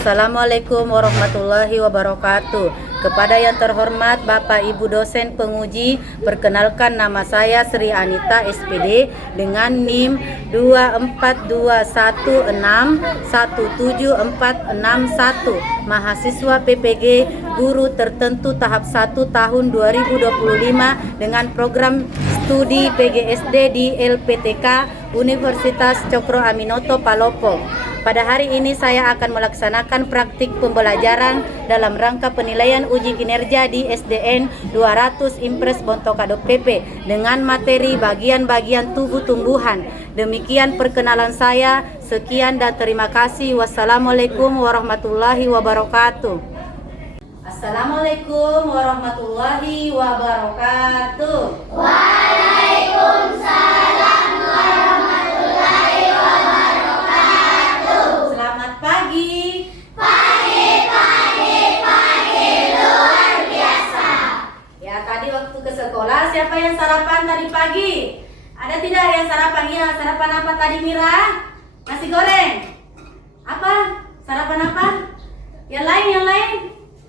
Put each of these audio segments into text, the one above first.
Assalamualaikum warahmatullahi wabarakatuh. Kepada yang terhormat Bapak Ibu dosen penguji, perkenalkan nama saya Sri Anita SPD dengan NIM 24216174661, mahasiswa PPG guru tertentu tahap 1 tahun 2025 dengan program studi PGSD di LPTK Universitas Cokro Aminoto Palopo. Pada hari ini saya akan melaksanakan praktik pembelajaran dalam rangka penilaian uji kinerja di SDN 200 Impres Bontokado PP dengan materi bagian-bagian tubuh tumbuhan. Demikian perkenalan saya. Sekian dan terima kasih. Wassalamualaikum warahmatullahi wabarakatuh. Assalamualaikum warahmatullahi wabarakatuh. Waalaikumsalam warahmatullahi wabarakatuh. Selamat pagi. Pagi luar biasa. Ya, tadi waktu ke sekolah siapa yang sarapan tadi pagi? Ada tidak yang sarapan? Ya, sarapan apa tadi Mira? Nasi goreng. Apa? Sarapan apa? Yang lain?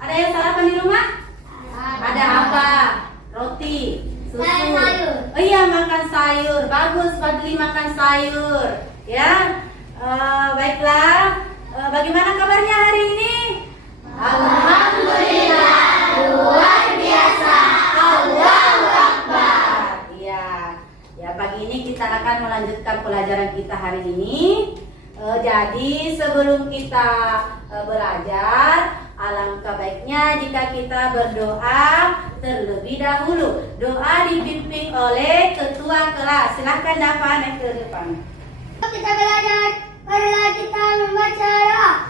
Ada yang sarapan di rumah? Ada apa? Roti, susu. Sayur. Oh iya, makan sayur. Bagus, Fadli makan sayur. Ya, baiklah. Bagaimana kabarnya hari ini? Alhamdulillah luar biasa. Allahu Akbar. Iya. Ya, pagi ini kita akan melanjutkan pelajaran kita hari ini. Jadi sebelum kita belajar, alangkah baiknya jika kita berdoa terlebih dahulu. Doa dipimpin oleh ketua kelas. Silahkan Dava naik ke depan. Kita belajar, marilah kita membaca doa.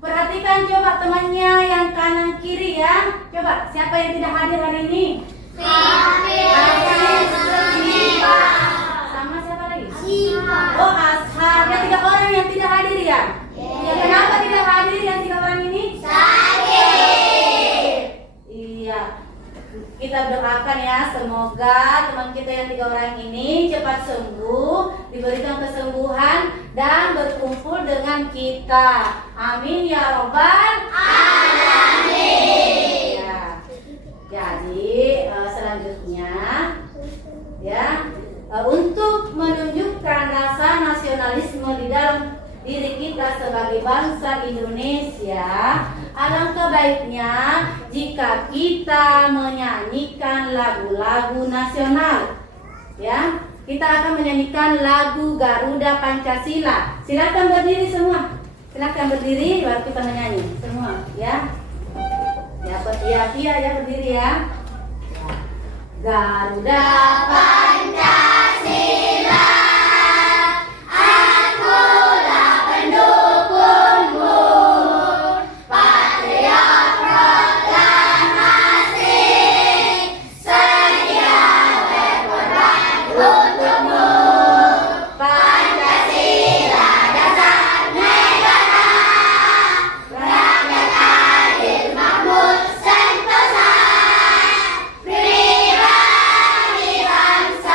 Perhatikan coba temannya yang kanan kiri ya. Coba siapa yang tidak hadir hari ini? Sama siapa lagi? Oh, Ashar. Ya, 3 orang yang tidak hadir ya? Ya, kenapa tidak hadir yang 3 orang ini? Iya. Kita doakan ya, semoga teman kita yang 3 orang ini cepat sembuh, diberikan kesembuhan dan berkumpul dengan kita. Amin ya robbal alamin. Ya. Jadi selanjutnya ya, untuk menunjukkan rasa nasionalisme di dalam diri kita sebagai bangsa Indonesia, alangkah baiknya jika kita menyanyikan lagu-lagu nasional. Ya, kita akan menyanyikan lagu Garuda Pancasila. Silakan berdiri semua. Silakan berdiri, baru kita menyanyi semua. Ya, ya berdiri ya. Garuda Pancasila, akulah pendukungmu. Patriot proklamasi, sedia berkorban untukmu. Pancasila dasar negara, rakyat adil makmur sentosa, pribadi bangsa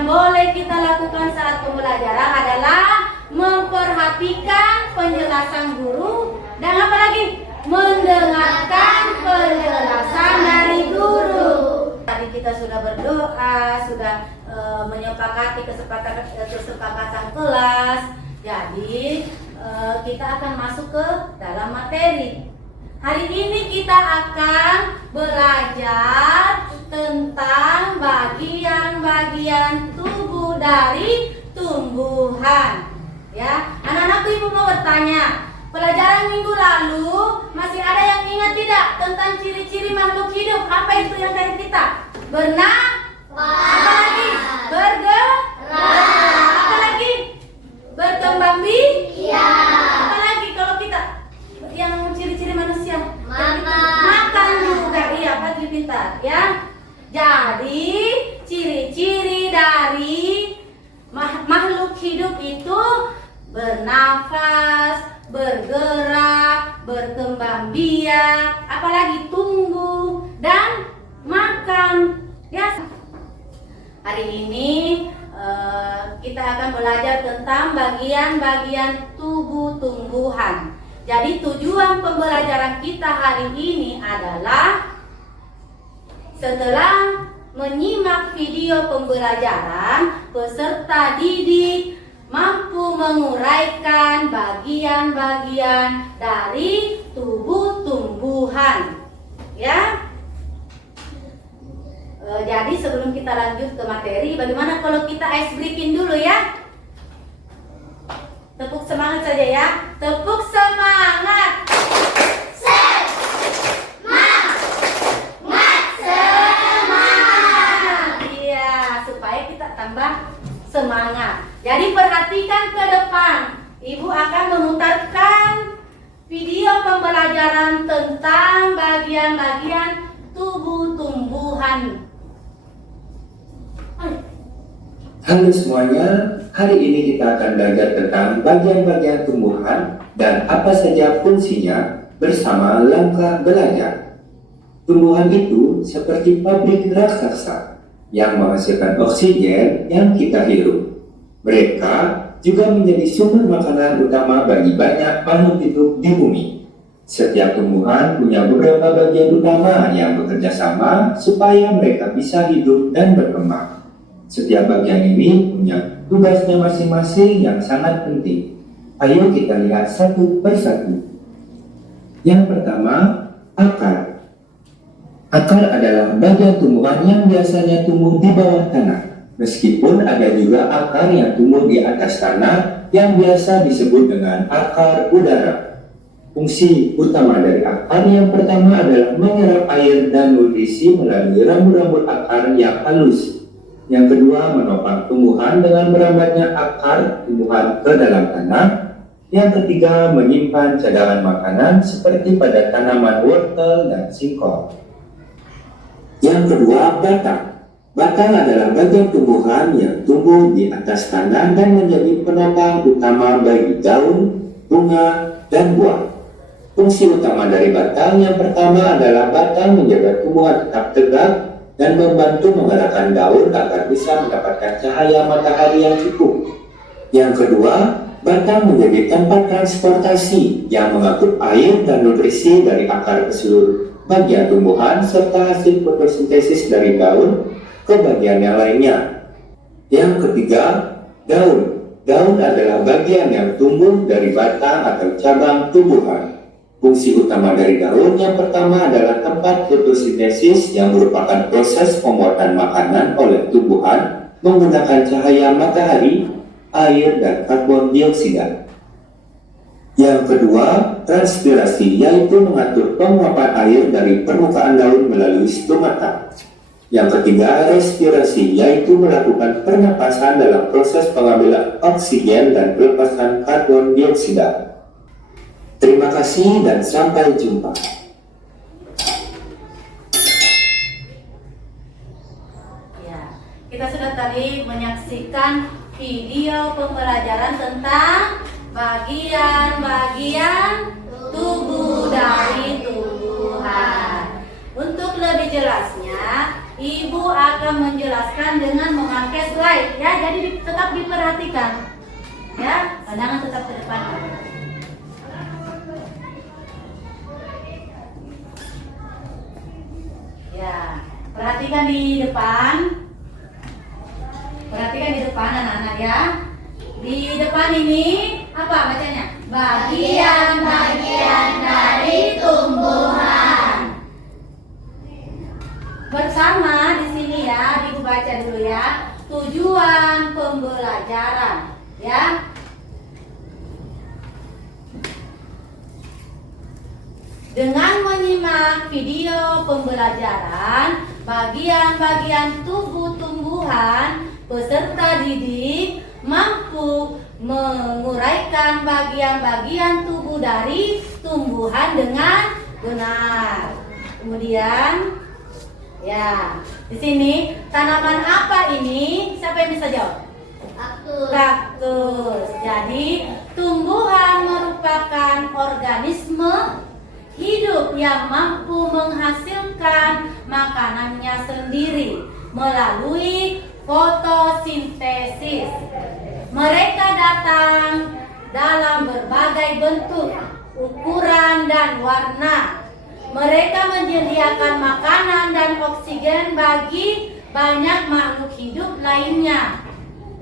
yang boleh kita lakukan saat pembelajaran adalah memperhatikan penjelasan guru dan apa lagi? Mendengarkan penjelasan dari guru. Tadi kita sudah berdoa, sudah menyepakati kesepakatan kelas. Jadi kita akan masuk ke dalam materi. Hari ini kita akan belajar tentang bagian-bagian tubuh dari tumbuhan. Ya, anak-anakku, ibu mau bertanya, pelajaran minggu lalu masih ada yang ingat tidak tentang ciri-ciri makhluk hidup? Apa itu yang dari kita? Apa lagi? Bergerak. Apa lagi? Berkembang biak. Apa lagi kalau kita yang ciri-ciri manusia? Makan juga. Iya, pagi pintar ya. Jadi ciri-ciri dari makhluk hidup itu bernafas, bergerak, berkembang biak, apalagi tumbuh dan makan. Ya. Hari ini kita akan belajar tentang bagian-bagian tubuh tumbuhan. Jadi tujuan pembelajaran kita hari ini adalah setelah menyimak video pembelajaran, peserta didik mampu menguraikan bagian-bagian dari tubuh tumbuhan. Ya. Jadi sebelum kita lanjut ke materi, bagaimana kalau kita ice breaking dulu ya? Tepuk semangat saja ya. Tepuk semangat. Semangat. Jadi perhatikan ke depan. Ibu akan memutarkan video pembelajaran tentang bagian-bagian tubuh tumbuhan. Halo semuanya, hari ini kita akan belajar tentang bagian-bagian tumbuhan dan apa saja fungsinya bersama langkah belajar. Tumbuhan itu seperti pabrik raksasa yang menghasilkan oksigen yang kita hirup. Mereka juga menjadi sumber makanan utama bagi banyak makhluk hidup di bumi. Setiap tumbuhan punya beberapa bagian utama yang bekerja sama supaya mereka bisa hidup dan berkembang. Setiap bagian ini punya tugasnya masing-masing yang sangat penting. Ayo kita lihat satu persatu. Yang pertama, akar. Akar adalah bagian tumbuhan yang biasanya tumbuh di bawah tanah. Meskipun ada juga akar yang tumbuh di atas tanah yang biasa disebut dengan akar udara. Fungsi utama dari akar yang pertama adalah menyerap air dan nutrisi melalui rambut-rambut akar yang halus. Yang kedua, menopang tumbuhan dengan merambatnya akar tumbuhan ke dalam tanah. Yang ketiga, menyimpan cadangan makanan seperti pada tanaman wortel dan singkong. Yang kedua, batang. Batang adalah bagian tumbuhan yang tumbuh di atas tanah dan menjadi penopang utama bagi daun, bunga, dan buah. Fungsi utama dari batang yang pertama adalah batang menjaga tumbuhan tetap tegak dan membantu menggerakkan daun agar bisa mendapatkan cahaya matahari yang cukup. Yang kedua, batang menjadi tempat transportasi yang mengangkut air dan nutrisi dari akar ke seluruh bagian tumbuhan serta hasil fotosintesis dari daun ke bagian yang lainnya. Yang ketiga, daun. Daun adalah bagian yang tumbuh dari batang atau cabang tumbuhan. Fungsi utama dari daun yang pertama adalah tempat fotosintesis yang merupakan proses pembuatan makanan oleh tumbuhan menggunakan cahaya matahari, air, dan karbon dioksida. Yang kedua, transpirasi, yaitu mengatur penguapan air dari permukaan daun melalui stomata. Yang ketiga, respirasi, yaitu melakukan pernapasan dalam proses pengambilan oksigen dan pelepasan karbon dioksida. Terima kasih dan sampai jumpa. Ya, kita sudah tadi menyaksikan video pembelajaran tentang bagian-bagian tubuh dari tumbuhan. Untuk lebih jelasnya, Ibu akan menjelaskan dengan memakai slide ya, jadi tetap diperhatikan. Ya, pandangan tetap ke depan. Ya, perhatikan di depan. Perhatikan di depan anak-anak ya. Di depan ini apa bacanya? Bagian-bagian dari tumbuhan. Bersama di sini ya, Ibu baca dulu ya. Tujuan pembelajaran ya. Dengan menyimak video pembelajaran bagian-bagian tubuh tumbuhan, peserta didik mampu menguraikan bagian-bagian tubuh dari tumbuhan dengan benar. Kemudian, ya, di sini tanaman apa ini? Siapa yang bisa jawab? Kaktus. Jadi, tumbuhan merupakan organisme hidup yang mampu menghasilkan makanannya sendiri melalui fotosintesis. Mereka datang dalam berbagai bentuk, ukuran, dan warna. Mereka menyediakan makanan dan oksigen bagi banyak makhluk hidup lainnya.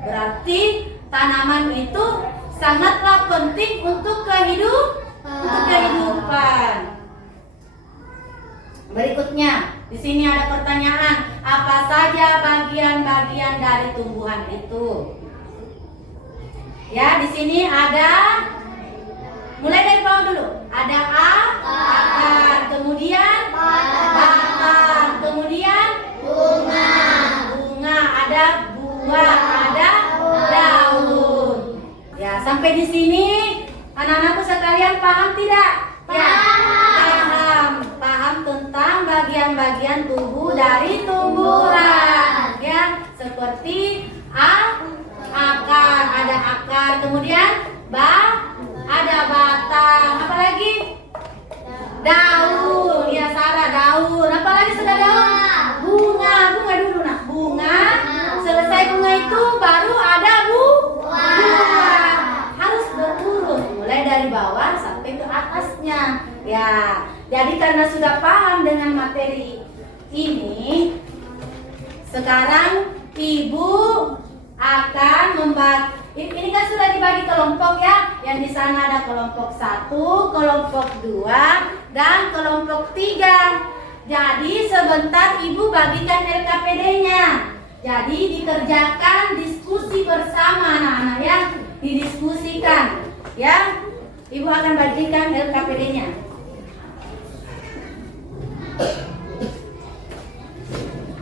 Berarti tanaman itu sangatlah penting untuk kehidupan. Berikutnya, di sini ada pertanyaan, apa saja bagian-bagian dari tumbuhan itu? Ya, di sini ada, mulai dari bawah dulu. Ada akar, kemudian batang, kemudian bunga, ada buah, ada daun. Ya, sampai di sini anak-anakku sekalian paham tidak? Ya, paham tentang bagian-bagian tubuh dari tumbuhan. Ya, seperti akar, ada akar, kemudian ada batang, apa lagi? Daun, ya Sarah, daun. Apa lagi sudah daun? Bunga dulu nak. Bunga. Selesai bunga itu baru ada buah. Harus berurut, mulai dari bawah sampai ke atasnya. Ya, jadi karena sudah paham dengan materi ini, sekarang Ibu akan membuat, ini kan sudah dibagi kelompok ya. Yang di sana ada kelompok 1, kelompok 2, dan kelompok 3. Jadi sebentar Ibu bagikan LKPD-nya. Jadi dikerjakan diskusi bersama anak-anak ya. Didiskusikan ya. Ibu akan bagikan LKPD-nya.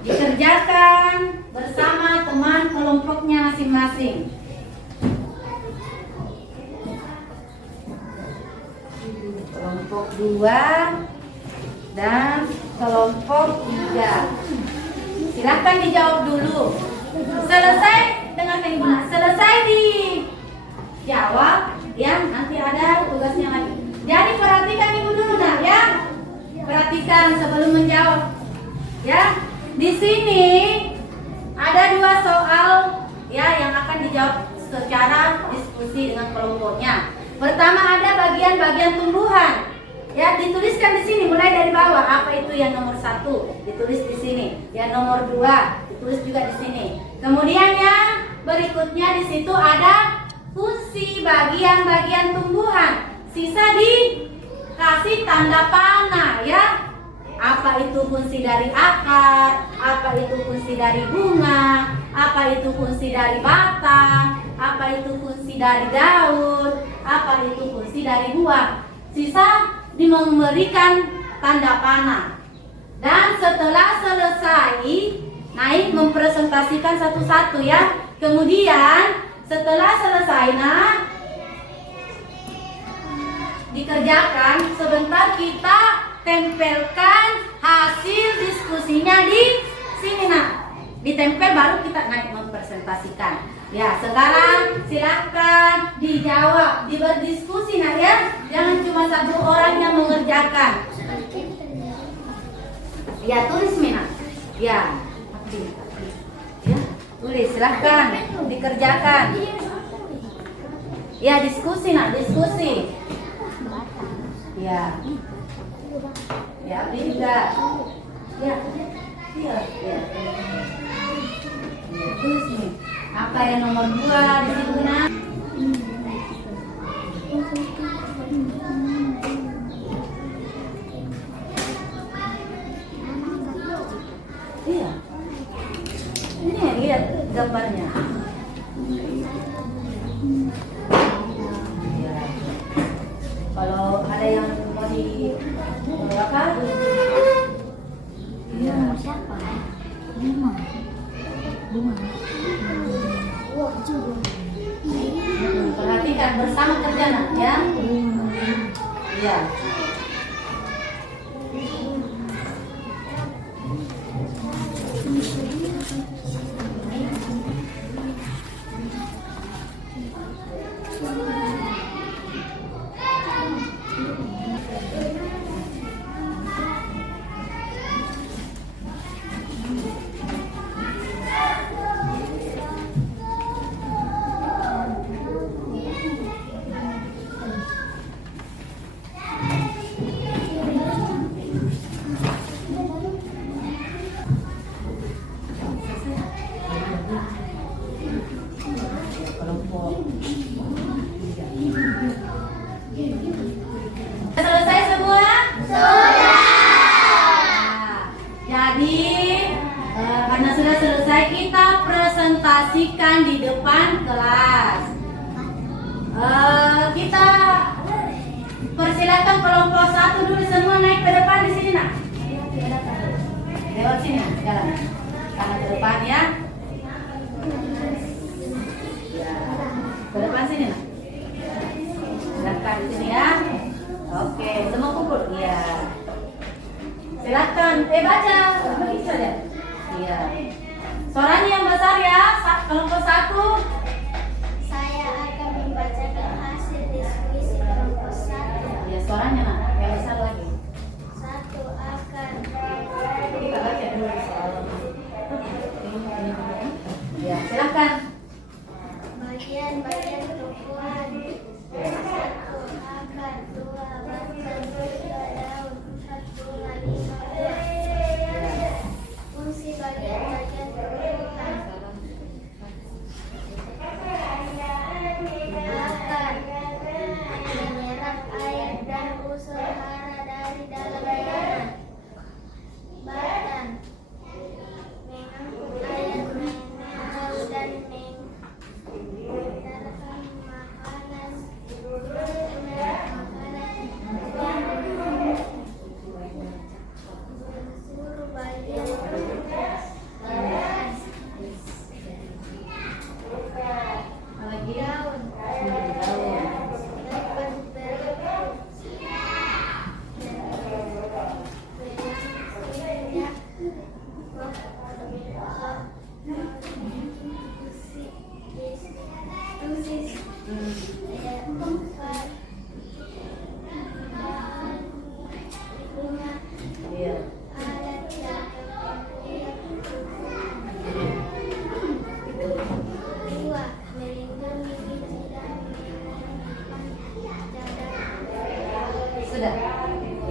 Dikerjakan bersama teman kelompoknya masing-masing. Kelompok 2 dan kelompok 3. Silakan dijawab dulu. Selesai dengan Ibu. Selesai dijawab ya, nanti ada tugasnya lagi. Jadi perhatikan Ibu dulu nah ya. Perhatikan sebelum menjawab. Ya. Di sini ada 2 soal ya yang akan dijawab secara diskusi dengan kelompoknya. Pertama ada bagian-bagian tumbuhan. Ya, dituliskan di sini mulai dari bawah. Apa itu yang nomor 1? Ditulis di sini. Yang nomor 2 ditulis juga di sini. Kemudian yang berikutnya di situ ada fungsi bagian-bagian tumbuhan. Sisa dikasih tanda panah ya. Apa itu fungsi dari akar, apa itu fungsi dari bunga, apa itu fungsi dari batang, apa itu fungsi dari daun, apa itu fungsi dari buah. Sisa memberikan tanda panah. Dan setelah selesai, naik mempresentasikan satu-satu ya. Kemudian setelah selesai, dikerjakan, sebentar kita tempelkan hasil diskusinya di sini ditempel baru kita naik mempresentasikan. Ya, sekarang silakan dijawab, berdiskusi ya. Jangan cuma 1 orang yang mengerjakan. Ya, tulis Mina. Ya. Ya, tulis, silahkan dikerjakan. Ya, diskusi nak, diskusi. Ya. Ya, Abdi juga. Ya. Ya, ya. Tulis nih. Apa yang nomor 2 di situ nak? Iya. Ini lihat gambarnya. Ya. Kalau ada yang mau di apa? Iya. Siapa? Bunga. Perhatikan bersama kerja nak ya. Iya. Selesai semua? Sudah. Jadi karena sudah selesai kita presentasikan di depan kelas. Kita persilakan kelompok 1 dulu semua naik ke depan di sini nak. Lewat sini nak, jalan. Kanan ke depan ya. Ya. Ke depan sini nak. Silakan di sini ya. Oke, semua kumpul. Iya. Silakan. Baca. Begitu saja. Iya. Suaranya yang besar ya. Kelompok 1. Saya akan membacakan hasil diskusi kelompok 1. Ya, suaranya nak. Yang besar lagi. 1 akan Kita baca dulu soal. Ya, silakan. bagian-bagian tumbuhan. 1 akar, 2 batang, 3 daun, 4 tulang, 5 buah. Fungsi bagian-bagian tumbuhan. Akar menyerap air dan unsur hara dari dalam tanah. Batang mengangkut air, mengenal dan mengantarkan makanan. Seluruh bagian Lagi. daun dapat Iya. Sudah.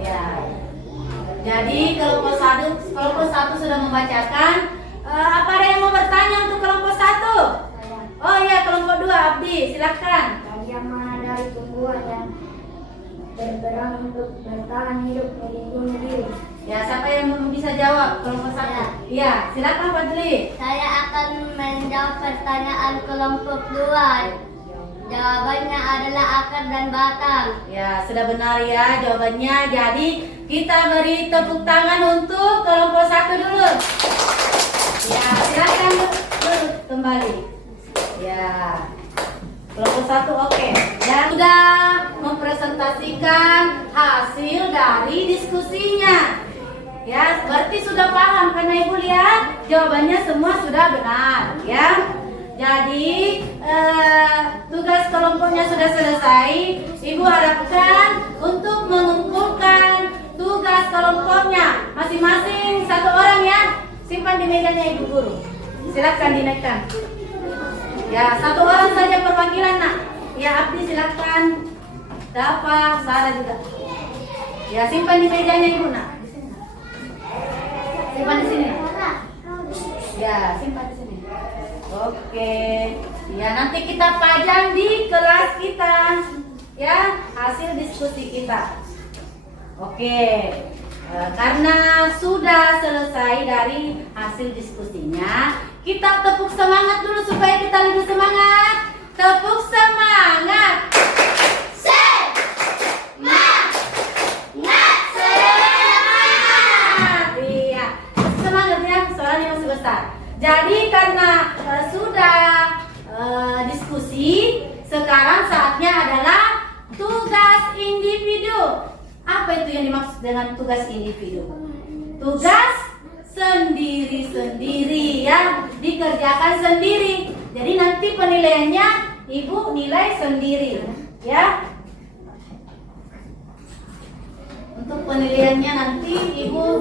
Ya. Jadi kelompok 1 sudah membacakan. Apa ada yang mau bertanya untuk kelompok 1? Oh iya, kelompok 2 Abdi, silakan. Bagian mana dari tumbuhan yang berperan untuk bertahan hidup melindungi diri? Ya, siapa yang bisa jawab kelompok 1? Iya, silakan Fadli. Saya akan menjawab pertanyaan kelompok 2. Jawabannya adalah akar dan batang. Ya, sudah benar ya jawabannya. Jadi kita beri tepuk tangan untuk kelompok 1 dulu. Ya, silakan duduk kembali. Ya, kelompok 1 oke. Dan sudah mempresentasikan hasil dari diskusinya. Ya, berarti sudah paham karena Ibu lihat jawabannya semua sudah benar, ya. Jadi tugas kelompoknya sudah selesai. Ibu harapkan untuk mengumpulkan tugas kelompoknya masing-masing 1 orang ya. Simpan di mejanya Ibu Guru. Silakan dinaikkan. Ya, satu orang saja perwakilan nak. Ya, Abdi silakan. Dafa, Sarah juga. Ya, simpan di mejanya Ibu nak. Simpan di sini. Ya, simpan di sini. Oke. Ya, nanti kita pajang di kelas kita. Ya, hasil diskusi kita. Oke. Karena sudah selesai dari hasil diskusinya, kita tepuk semangat dulu supaya kita lebih semangat. Tepuk semangat. Semangat. Iya, semangat ya, soalnya masih besar. Jadi karena sudah diskusi, sekarang saatnya adalah tugas individu. Apa itu yang dimaksud dengan tugas individu? Tugas sendiri-sendiri ya, dikerjakan sendiri. Jadi nanti penilaiannya Ibu nilai sendiri ya. Untuk penilaiannya nanti Ibu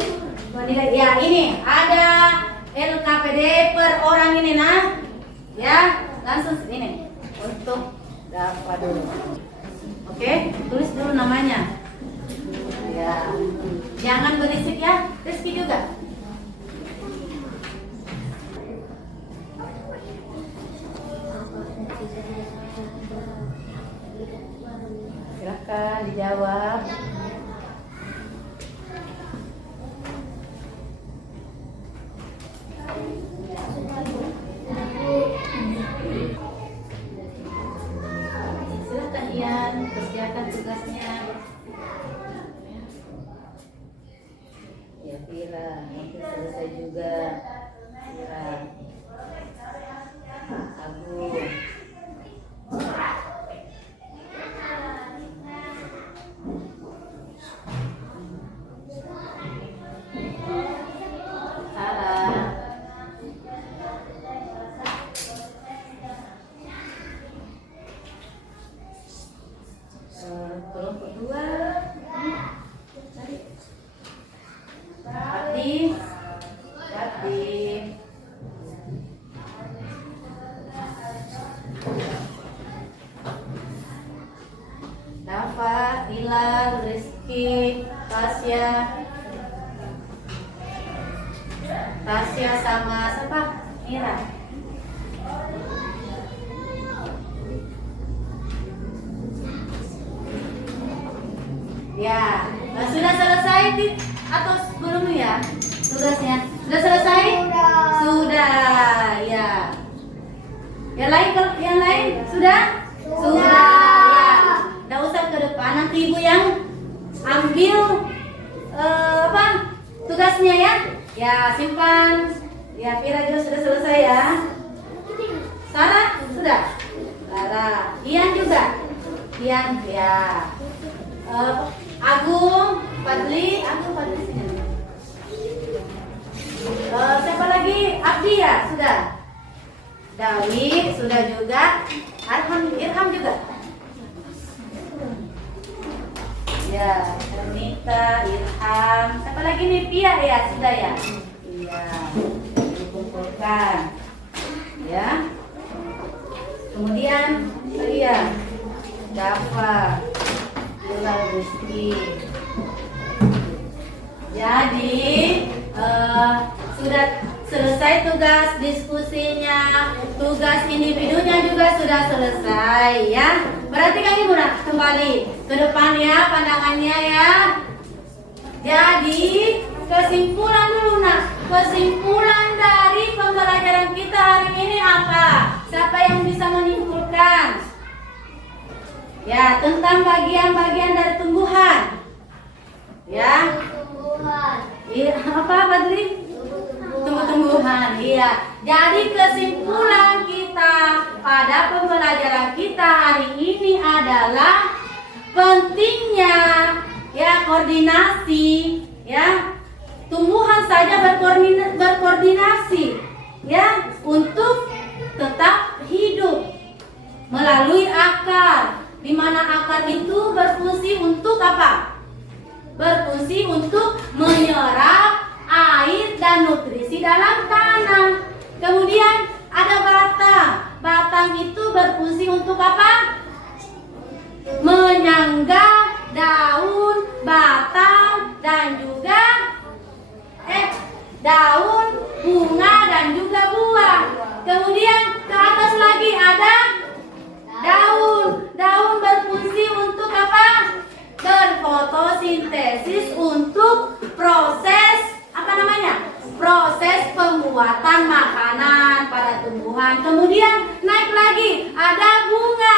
menilai ya, ini ada LKPD per orang ini nah. Ya, langsung ini untuk dapat dulu. Oke, tulis dulu namanya. Ya, jangan berisik ya, Rizky juga. Silakan dijawab. Silakan Ian, kerjakan tugasnya. Ya, Vira, nanti selesai juga. Vira, Agung. Sarah. Kelompok 2. Abdi. Dafa, Hilal, Rizky, Tasya sama siapa? Mira. Ya, sudah selesai atau belum ya tugasnya? Sudah selesai? Sudah, ya. Yang lain sudah? Sudah. Ya. Nggak usah ke depan, nanti Ibu yang ambil tugasnya ya. Ya, simpan. Ya, Vira juga sudah selesai ya. Sarah sudah? Sarah. Ian juga? Ian, ya. Agung, Fadli sini. Siapa lagi? Abdi ya? Sudah. Dawi sudah juga. Irham juga. Ya, Ernita, Irham. Siapa lagi nih? Pia ya? Sudah ya? Iya. Dikumpulkan. Ya. Kemudian ya, Dafa, Hilal, Rizky. Jadi sudah selesai tugas diskusinya, tugas individunya juga sudah selesai ya. Perhatikan Ibu nak, kembali ke depan ya pandangannya ya. Jadi kesimpulan dulu nak, kesimpulan dari pembelajaran kita hari ini apa? Siapa yang bisa menyimpulkan? Ya, tentang bagian-bagian dari tumbuhan. Ya. Iya, apa Badri? Tumbuh-tumbuhan. Iya. Jadi kesimpulan kita pada pembelajaran kita hari ini adalah pentingnya ya koordinasi ya. Tumbuhan saja berkoordinasi ya untuk tetap hidup melalui akar, di mana akar itu berfungsi untuk apa? Berfungsi untuk menyerap air dan nutrisi dalam tanah. Kemudian ada batang. Batang itu berfungsi untuk apa? Menyangga daun, batang, dan juga daun, bunga, dan juga buah. Kemudian ke atas lagi ada daun. Daun berfungsi untuk apa? Berfotosintesis untuk proses proses pembuatan makanan pada tumbuhan. Kemudian naik lagi ada bunga.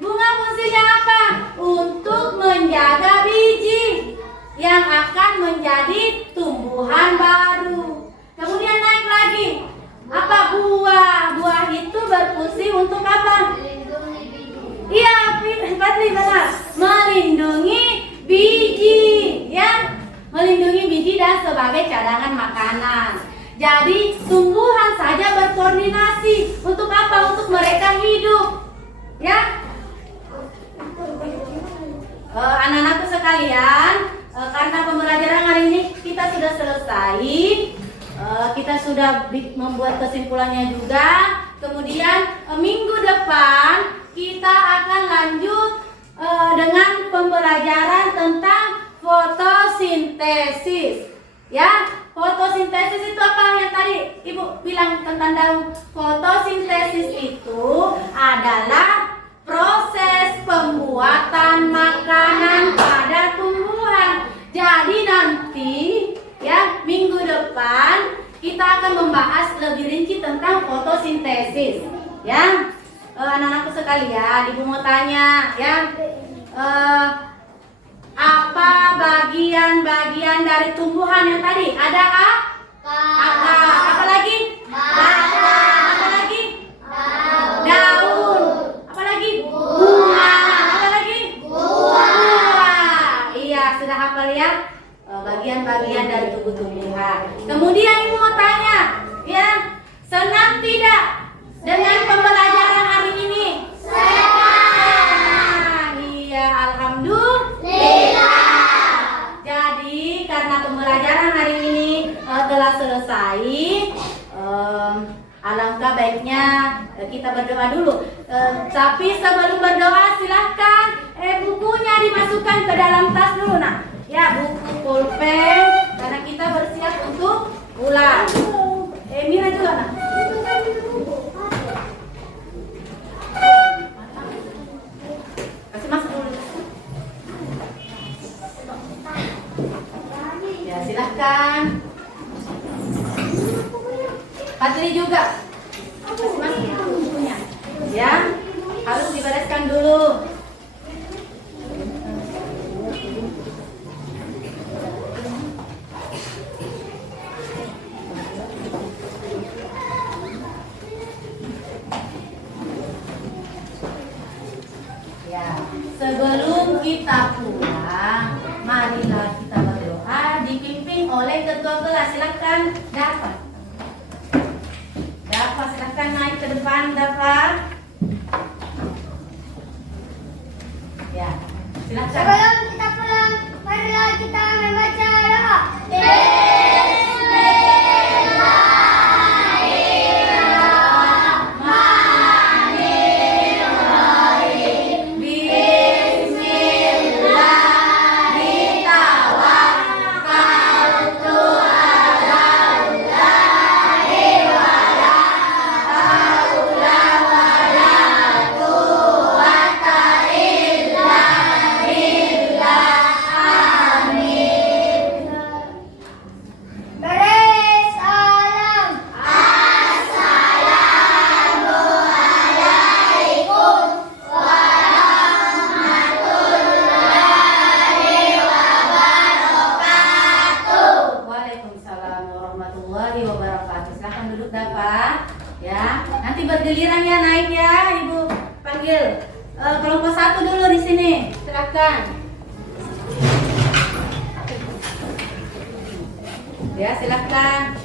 Bunga fungsinya apa? Untuk menjaga biji yang akan menjadi tumbuhan baru. Kemudian naik lagi apa? Buah. Buah itu berfungsi untuk apa? Iya, Patri benar. Melindungi biji, ya. Melindungi biji dan sebagai cadangan makanan. Jadi tumbuhan saja berkoordinasi untuk apa? Untuk mereka hidup, ya. Anak-anakku sekalian, karena pembelajaran hari ini kita sudah selesai, kita sudah membuat kesimpulannya juga. Kemudian minggu depan kita akan lanjut dengan pembelajaran tentang fotosintesis. Ya, fotosintesis itu apa yang tadi Ibu bilang tentang daun? Fotosintesis itu adalah proses pembuatan makanan pada tumbuhan. Jadi nanti ya minggu depan kita akan membahas lebih rinci tentang fotosintesis. Ya, anak-anakku sekalian, Ibu mau tanya ya. Apa bagian-bagian dari tumbuhan yang tadi? Ada akar. Apa lagi? Batang. Apa lagi? Daun. Apa lagi? Bunga. Apa lagi? Buah. Iya, sudah hafal ya? Bagian-bagian dari tubuh tumbuhan. Kemudian Ibu mau tanya, ya, senang tidak dengan pembelajaran hari ini? Jadi karena pembelajaran hari ini telah selesai, alangkah baiknya kita berdoa dulu. Tapi sebelum berdoa silahkan bukunya dimasukkan ke dalam tas dulu. Nah, ya buku pulpen karena kita bersiap untuk pulang. Mira juga nah. Kasih masuk dulu. Ya silahkan. Patri juga. Kasih masuk bukunya. Ya, harus dibereskan dulu. Sebelum kita pulang, marilah kita berdoa dipimpin oleh ketua kelas. Silakan dapat. Silakan naik ke depan dapat. Ya, silakan. Sebelum kita pulang, marilah kita membaca doa. Bergiliran ya, naik ya, Ibu panggil kelompok 1 dulu di sini. Silakan. Ya, silakan.